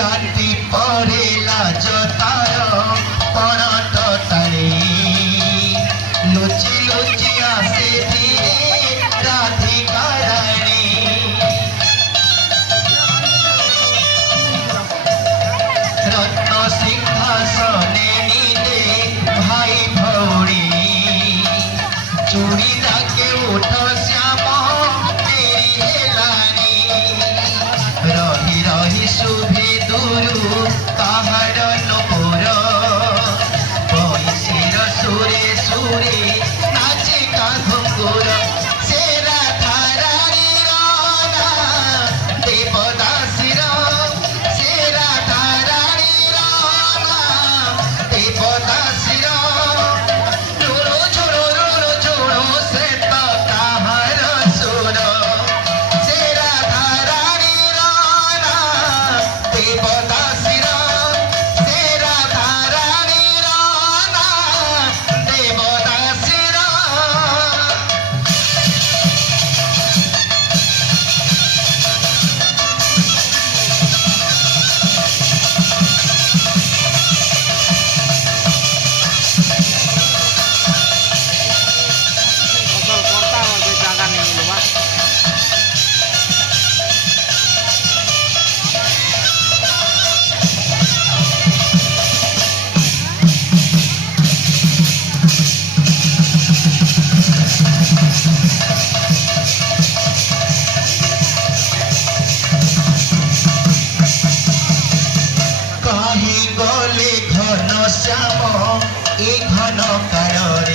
राति परे लाज तार पणत तारे लुचि लुचि आसे धीरे राधिका रानी रत्न सिंहासने नीले भाई भौरी चूड़ी जाके उठ श्याम तेरी हेलानी रही रही शुभे दुरु पहाड़ नपुर बंशीर सुरे सुरे नाचे का घुंगुर से राधा रानीर ना देवदासीर से राधा रानीर ना देवदासीर रोरो छोड़ो से तो कहार सुर से राधा रानीर ना देवदासीर से राधा रानीर ना देवदासीर फसल करता और कोई जगह नहीं मिलवा कहीं गले घन श्याम ए घन कायर